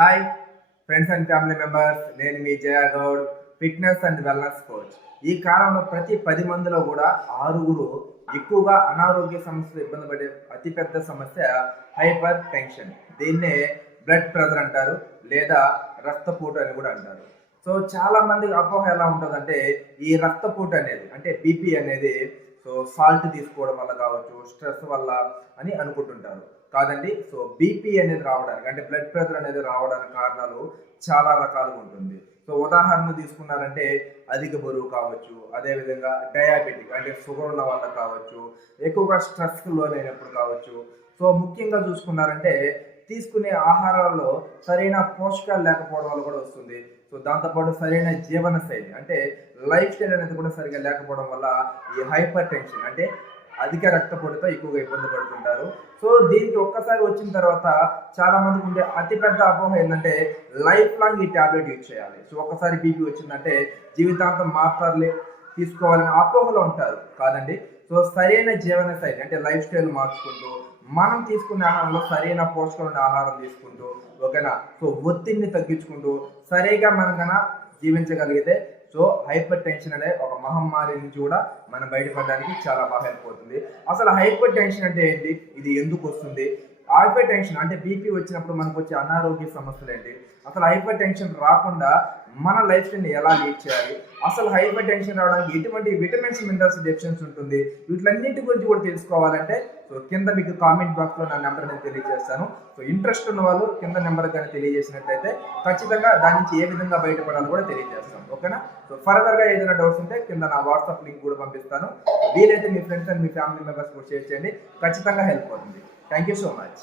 Hi friends and family members, నేను మీ Jaya Goud, fitness and wellness coach. ఈ కాలంలో ప్రతి 10 మందిలో కూడా 6 ఎక్కువగా అనారోగ్య సమస్యలు ఇబ్బంది పడే అతిపెద్ద సమస్య హైపర్ టెన్షన్. దీన్నే బ్లడ్ ప్రెషర్ అంటారు, లేదా రక్తపోటు అని కూడా అంటారు. సో చాలా మంది అపోహ ఎలా ఉంటుందంటే, ఈ రక్తపోటు అనేది అంటే బీపీ అనేది సాల్ట్ తీసుకోవడం వల్ల కావచ్చు, స్ట్రెస్ వల్ల అని అనుకుంటుంటారు. కాదండి. సో బీపీ అనేది రావడానికి అంటే బ్లడ్ ప్రెషర్ అనేది రావడానికి కారణాలు చాలా రకాలుగా ఉంటుంది. సో ఉదాహరణ తీసుకున్నారంటే అధిక బరువు కావచ్చు, అదేవిధంగా డయాబెటిక్ అంటే షుగర్ ఉన్న వల్ల కావచ్చు, ఎక్కువగా స్ట్రెస్కి లోనైనప్పుడు కావచ్చు. సో ముఖ్యంగా చూసుకున్నారంటే తీసుకునే ఆహారాల్లో సరైన పోషకాలు లేకపోవడం వల్ల కూడా వస్తుంది. సో దాంతోపాటు సరైన జీవన శైలి అంటే లైఫ్ స్టైల్ అనేది కూడా సరిగా లేకపోవడం వల్ల ఈ హైపర్ టెన్షన్ అంటే అధిక రక్తపోటుతో ఎక్కువగా ఇబ్బంది పడుతుంటారు. సో దీనికి ఒక్కసారి వచ్చిన తర్వాత చాలా మందికి ఉండే అతిపెద్ద అపోహ ఏంటంటే లైఫ్ లాంగ్ ఈ ట్యాబ్లెట్ యూజ్ చేయాలి. సో ఒక్కసారి బీపీ వచ్చిందంటే జీవితాంతం మాత్రలే తీసుకోవాలని అపోహలో ఉంటారు. కాదండి. సో సరైన జీవన శైలి అంటే లైఫ్ స్టైల్ మార్చుకుంటూ మనం తీసుకునే ఆహారంలో సరైన పోషకమైన ఆహారం తీసుకుంటూ ఓకేనా, సో ఒత్తిడిని తగ్గించుకుంటూ సరిగా మనం కన్నా జీవించగలిగితే సో హైపర్ టెన్షన్ అనే ఒక మహమ్మారి నుంచి కూడా మనం బయటపడడానికి చాలా బాగా హెల్ప్ అవుతుంది. అసలు హైపర్ టెన్షన్ అంటే ఏంటి, ఇది ఎందుకు వస్తుంది, హైపర్ టెన్షన్ అంటే బీపీ వచ్చినప్పుడు మనకు వచ్చే అనారోగ్య సమస్యలు ఏంటి, అసలు హైపర్ టెన్షన్ రాకుండా మన లైఫ్ స్టైల్ని ఎలా లీడ్ చేయాలి, అసలు హైపర్ టెన్షన్ రావడానికి ఎటువంటి విటమిన్స్ మినరల్స్ డెఫిషియన్సీ ఉంటుంది, వీటిలన్నింటి గురించి కూడా తెలుసుకోవాలంటే సో కింద మీకు కామెంట్ బాక్స్లో నా నెంబర్ నేను తెలియజేస్తాను. సో ఇంట్రెస్ట్ ఉన్న వాళ్ళు కింద నెంబర్ కానీ తెలియజేసినట్లయితే ఖచ్చితంగా దాని నుంచి ఏ విధంగా బయటపడాలో కూడా తెలియజేస్తాను. ఓకేనా. సో ఫర్దర్గా ఏదైనా డౌట్స్ ఉంటే కింద నా వాట్సాప్ లింక్ కూడా పంపిస్తాను. వీలైతే మీ ఫ్రెండ్స్ అండ్ మీ ఫ్యామిలీ మెంబర్స్ కూడా షేర్ చేయండి, ఖచ్చితంగా హెల్ప్ అవుతుంది. Thank you so much.